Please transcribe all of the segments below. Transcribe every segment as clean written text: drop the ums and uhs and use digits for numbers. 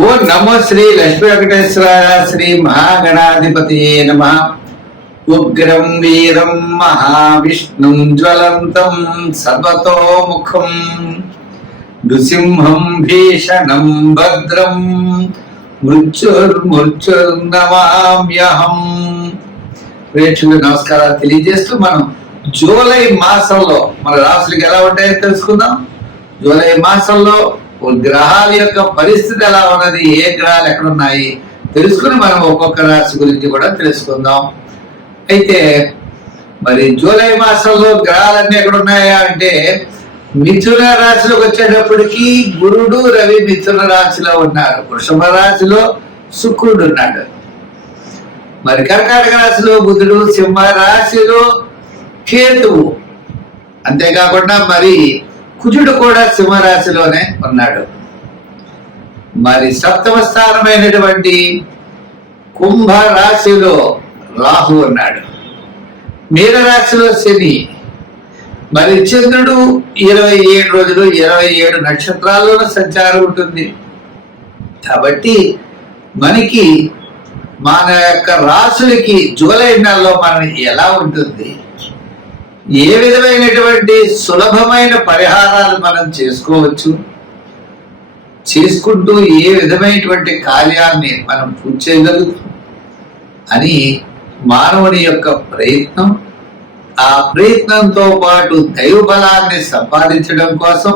ఓ నమో శ్రీ లక్ష్మీ వెంకటేశ్వరాయ శ్రీ మహాగణాధిపతి నమ. ఉగ్రం వీరం మహావిష్ణుం జ్వలంతం సర్వతోముఖం నృసింహం భీషణం భద్రం మృత్యుర్నమామ్యహం. ప్రేక్షకులు నమస్కారాలు తెలియజేస్తూ మనం జూలై మాసంలో మన రాశులకు ఎలా ఉంటాయో తెలుసుకుందాం. జూలై మాసంలో గ్రహాల యొక్క పరిస్థితి ఎలా ఉన్నది, ఏ గ్రహాలు ఎక్కడున్నాయి తెలుసుకుని మనం ఒక్కొక్క రాశి గురించి కూడా తెలుసుకుందాం. అయితే మరి జూలై మాసంలో గ్రహాలన్నీ ఎక్కడున్నాయా అంటే మిథున రాశిలోకి వచ్చేటప్పటికి గురుడు రవి మిథున రాశిలో ఉన్నారు. వృషభ రాశిలో శుక్రుడు ఉన్నాడు. మరి కర్కాటక రాశిలో బుధుడు, సింహ రాశిలో కేతువు, అంతేకాకుండా మరి కుజుడు కూడా సింహరాశిలోనే ఉన్నాడు. మరి సప్తమ స్థానమైనటువంటి కుంభ రాశిలో రాహు ఉన్నాడు. మీనరాశిలో శని. మరి చంద్రుడు 27 రోజులు 27 నక్షత్రాల్లోనూ సంచారం ఉంటుంది. కాబట్టి మనకి మన యొక్క రాశులకి జూలై నెలలో మనం ఎలా ఉంటుంది, ఏ విధమైనటువంటి సులభమైన పరిహారాలు మనం చేసుకోవచ్చు, చేసుకుంటూ ఏ విధమైనటువంటి కార్యాన్ని మనం పూర్తి చేయగలుగుతాం అని మానవుని యొక్క ప్రయత్నం. ఆ ప్రయత్నంతో పాటు దైవ బలాన్ని సంపాదించడం కోసం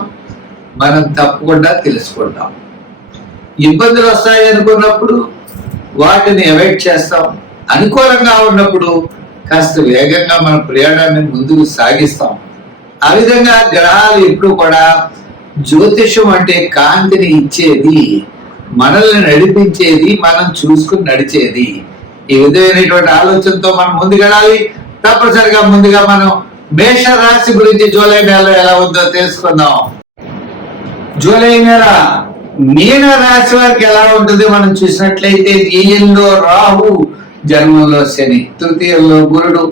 మనం తప్పకుండా తెలుసుకుంటాం. ఇబ్బందులు వస్తాయి అనుకున్నప్పుడు వాటిని అవాయిడ్ చేస్తాం. అనుకూలంగా ఉన్నప్పుడు కాస్త వేగంగా మన ప్రయాణాన్ని ముందుకు సాగిస్తాం. ఆ విధంగా గ్రహాలు ఎప్పుడు కూడా జ్యోతిషం అంటే కాంతిని ఇచ్చేది, మనల్ని నడిపించేది, మనం చూసుకుని నడిచేది. ఈ విధమైనటువంటి ఆలోచనతో మనం ముందుకెళ్ళాలి. తప్పనిసరిగా ముందుగా మనం మేష రాశి గురించి జూలై నెలలో ఎలా ఉందో తెలుసుకుందాం. జూలై నెల మీన రాశి వారికి ఎలా ఉంటుంది మనం చూసినట్లయితే ఈయంలో రాహు, జన్మంలో శని, తృతీయంలో గురుడు,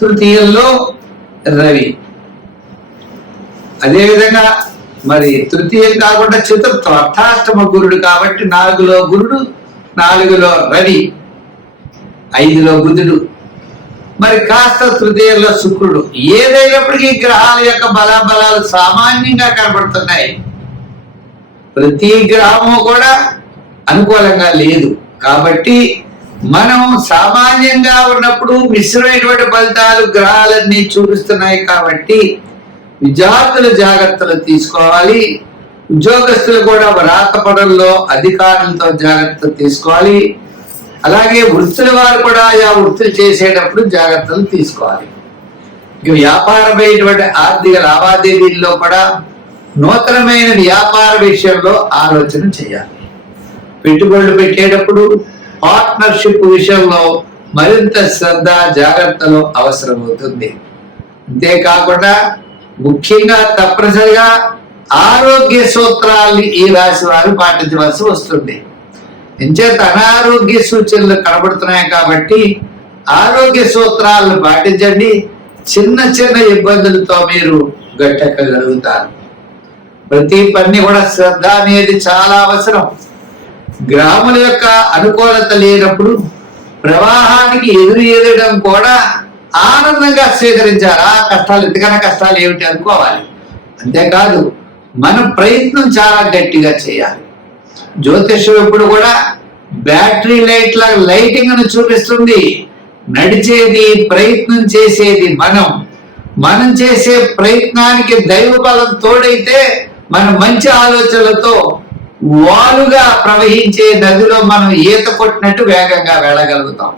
తృతీయంలో రవి. అదేవిధంగా మరి తృతీయం కాకుండా చతుర్థం అర్థాష్టమ గురుడు కాబట్టి 4లో గురుడు, 4లో రవి, 5లో బుధుడు, మరి కాస్త తృతీయంలో శుక్రుడు. ఏదైనప్పటికీ గ్రహాల యొక్క బలాబలాలు సామాన్యంగా కనబడుతున్నాయి. ప్రతి గ్రహము కూడా అనుకూలంగా లేదు. కాబట్టి మనం సామాన్యంగా ఉన్నప్పుడు మిశ్రమైనటువంటి ఫలితాలు గ్రహాలన్నీ చూపిస్తున్నాయి. కాబట్టి విద్యార్థులు జాగ్రత్తలు తీసుకోవాలి. ఉద్యోగస్తులు కూడా వ్రాతపడంలో అధికారులతో జాగ్రత్తలు తీసుకోవాలి. అలాగే వృత్తుల వారు కూడా ఆయా వృత్తులు చేసేటప్పుడు జాగ్రత్తలు తీసుకోవాలి. ఇక వ్యాపారమైనటువంటి ఆర్థిక లావాదేవీల్లో కూడా నూతనమైన వ్యాపార విషయంలో ఆలోచన చేయాలి. పెట్టుబడులు పెట్టేటప్పుడు పార్ట్నర్షిప్ విషయంలో మరింత శ్రద్ధ జాగ్రత్తలు అవసరమవుతుంది. అంతేకాకుండా ముఖ్యంగా తప్పనిసరిగా ఆరోగ్య సూత్రాల్ని ఈ రాశి వారు పాటించవలసి వస్తుంది. ఎంచేత అనారోగ్య సూచనలు కనబడుతున్నాయి కాబట్టి ఆరోగ్య సూత్రాలను పాటించండి. చిన్న చిన్న ఇబ్బందులతో మీరు గట్టెక్కగలుగుతారు. ప్రతి పని కూడా శ్రద్ధ అనేది చాలా అవసరం. గ్రాముల యొక్క అనుకూలత లేనప్పుడు ప్రవాహానికి ఎదురడం కూడా ఆనందంగా స్వీకరించాలి. ఆ కష్టాలు ఎంతకన్నా కష్టాలు ఏమిటి అనుకోవాలి. అంతేకాదు మన ప్రయత్నం చాలా గట్టిగా చేయాలి. జ్యోతిషం ఎప్పుడు కూడా బ్యాటరీ లైట్ల లైటింగ్ ను చూపిస్తుంది. నడిచేది, ప్రయత్నం చేసేది మనం చేసే ప్రయత్నానికి దైవ బలం తోడైతే మనం మంచి ఆలోచనలతో వాలుగా ప్రవహించే నదిలో మనం ఈత కొట్టినట్టు వేగంగా వెళ్ళగలుగుతాం.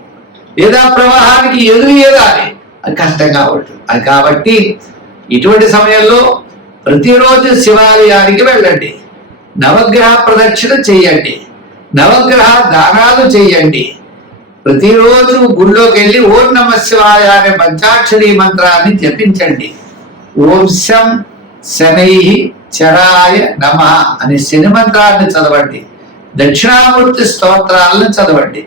లేదా ప్రవాహానికి ఎదురయ్యేదాన్ని అది కష్టంగా ఉంటుంది. అది కాబట్టి ఇటువంటి సమయంలో ప్రతిరోజు శివాలయానికి వెళ్ళండి, నవగ్రహ ప్రదక్షిణ చేయండి, నవగ్రహ దానాలు చేయండి. ప్రతిరోజు గుళ్ళోకి వెళ్ళి ఓం నమః శివాయ అనే పంచాక్షరి మంత్రాన్ని జపించండి. ఓం శం శనైః చరాయ నమః అనే శని మంత్రాన్ని చదవండి. దక్షిణామూర్తి స్తోత్రాలను చదవండి.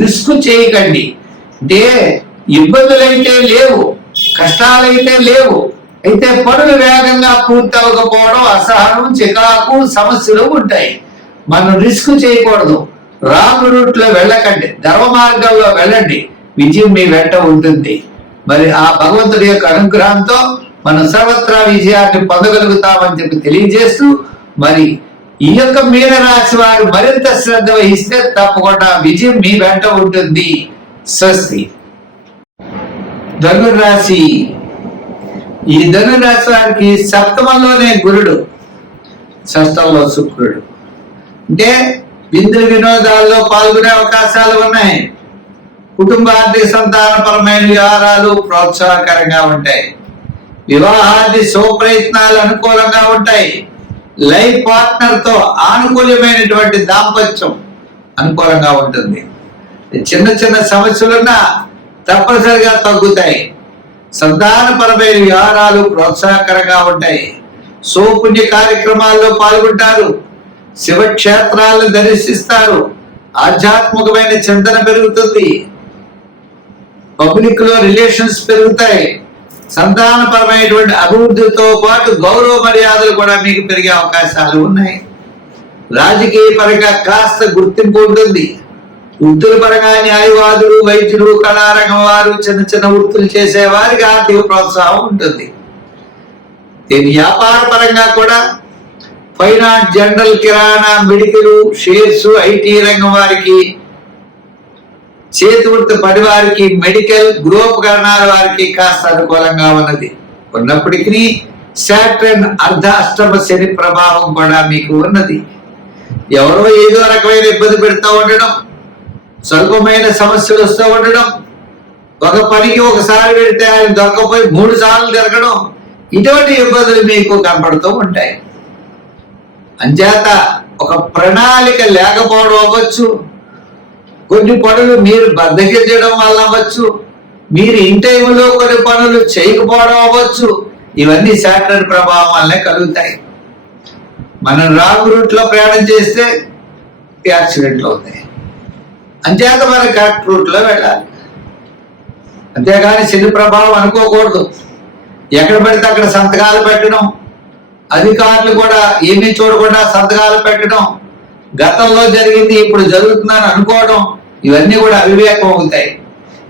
రిస్క్ చేయకండి. అంటే ఇబ్బందులైతే లేవు, కష్టాలైతే లేవు, అయితే పనులు వేగంగా పూర్తి అవ్వకపోవడం, అసహనం, చికాకు, సమస్యలు ఉంటాయి. మనం రిస్క్ చేయకూడదు. రాంగ్ రూట్ లో వెళ్ళకండి, ధర్మ మార్గంలో వెళ్ళండి, విజయం మీ వెంట ఉంటుంది. మరి ఆ భగవంతుడి యొక్క అనుగ్రహంతో మనం సర్వత్రా విజయాన్ని పొందగలుగుతామని చెప్పి తెలియజేస్తూ, మరి ఈ యొక్క మీనరాశి వారు మరింత శ్రద్ధ వహిస్తే తప్పకుండా విజయం మీ వెంట ఉంటుంది. స్వస్తి. ధనురాశి. ఈ ధనురాశి వారికి సప్తమంలోనే గురుడు, షష్టంలో శుక్రుడు. అంటే విందు వినోదాల్లో పాల్గొనే అవకాశాలు ఉన్నాయి. కుటుంబ ఆర్థిక సంతానపరమైన వ్యవహారాలు ప్రోత్సాహకరంగా ఉంటాయి. వివాహాది శుభప్రయత్నాలు అనుకూలంగా ఉంటాయి. లైఫ్ పార్ట్నర్ తో ఆనుకూల్యమైనటువంటి దాంపత్యం అనుకూలంగా ఉంటుంది. చిన్న చిన్న సమస్యలున్నా తప్పనిసరిగా తగ్గుతాయి. సంతానపరమైన వ్యవహారాలు ప్రోత్సాహకరంగా ఉంటాయి. సోపుణ్య కార్యక్రమాల్లో పాల్గొంటారు. శివక్షేత్రాలను దర్శిస్తారు. ఆధ్యాత్మికమైన చింతన పెరుగుతుంది. పబ్లిక్ లో రిలేషన్స్ పెరుగుతాయి. సంతానపరమైనటువంటి అభివృద్ధితో పాటు గౌరవ మర్యాదలు కూడా మీకు పెరిగే అవకాశాలు ఉన్నాయి. రాజకీయ పరంగా కాస్త గుర్తింపు ఉంటుంది. వృత్తుల పరంగా న్యాయవాదులు, వైద్యులు, కళారంగం వారు, చిన్న చిన్న వృత్తులు చేసే వారికి ఆర్థిక ప్రోత్సాహం ఉంటుంది. దీని వ్యాపార పరంగా కూడా finance, general, kirana, medical, shares, IT రంగం వారికి, చేతి వృత్తి పని వారికి, మెడికల్, గృహోపకరణాల వారికి కాస్త అనుకూలంగా ఉన్నప్పటికీ సాటర్న్ అర్ధ అష్టమ శని ప్రభావం కూడా మీకు ఉన్నది. ఎవరో ఏదో రకమైన ఇబ్బంది పెడతా ఉండడం, స్వల్పమైన సమస్యలు వస్తూ ఉండడం, ఒక పనికి ఒకసారి పెడితే ఆయన దొరకపోయి 3 సార్లు జరగడం, ఇటువంటి ఇబ్బందులు మీకు కనపడుతూ ఉంటాయి. అంచేత ఒక ప్రణాళిక లేకపోవడం అవ్వచ్చు, కొన్ని పనులు మీరు బద్దకించడం వల్ల అవ్వచ్చు, మీరు ఇన్ టైంలో కొన్ని పనులు చేయకపోవడం అవ్వచ్చు. ఇవన్నీ సాటర్న్ ప్రభావం వల్లనే కలుగుతాయి. మనం రాంగ్ రూట్ లో ప్రయాణం చేస్తే యాక్సిడెంట్లు అవుతాయి. అంచేత మనం కరెక్ట్ రూట్ లో వెళ్ళాలి. అంతేగాని శని ప్రభావం అనుకోకూడదు. ఎక్కడ పడితే అక్కడ సంతకాలు పెట్టడం, అధికారులు కూడా ఏమీ చూడకుండా సంతకాలు పెట్టడం, గతంలో జరిగింది ఇప్పుడు జరుగుతుందని అనుకోవడం, ఇవన్నీ కూడా అవివేకం అవుతాయి.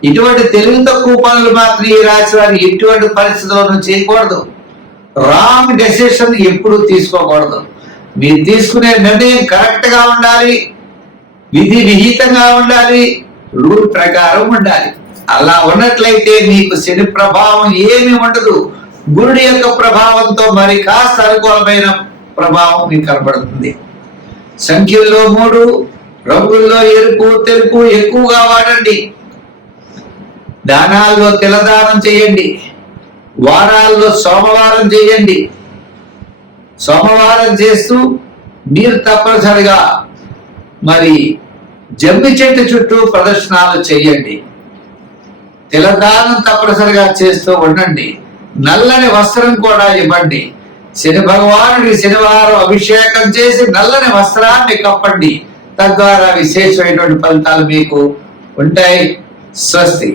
ఇటువంటి తెలివి తక్కువ పనులు మాత్రం ఈ రాశి వారు ఎటువంటి పరిస్థితులను చేయకూడదు. రాంగ్ డెసిషన్ ఎప్పుడు తీసుకోకూడదు. మీరు తీసుకునే నిర్ణయం కరెక్ట్ గా ఉండాలి, విధి విహితంగా ఉండాలి, రూల్ ప్రకారం ఉండాలి. అలా ఉన్నట్లయితే మీకు శని ప్రభావం ఏమీ ఉండదు. గురుడి యొక్క ప్రభావంతో మరి కాస్త అనుకూలమైన ప్రభావం మీకు కనబడుతుంది. సంఖ్యల్లో 3, రంగుల్లో ఎరుపు, తెలుపు ఎక్కువగా వాడండి. దానాల్లో తిలదానం చేయండి. వారాల్లో సోమవారం చేయండి. సోమవారం చేస్తూ మీరు తప్పనిసరిగా మరి జమ్మి చెట్టు చుట్టూ ప్రదర్శనలు చేయండి. తిలదానం తప్పనిసరిగా చేస్తూ ఉండండి. నల్లని వస్త్రం కూడా ఇవ్వండి. శని భగవానుడికి శనివారం అభిషేకం చేసి నల్లని వస్త్రాన్ని కప్పండి. తద్వారా విశేషమైనటువంటి ఫలితాలు మీకు ఉంటాయి. స్వస్తి.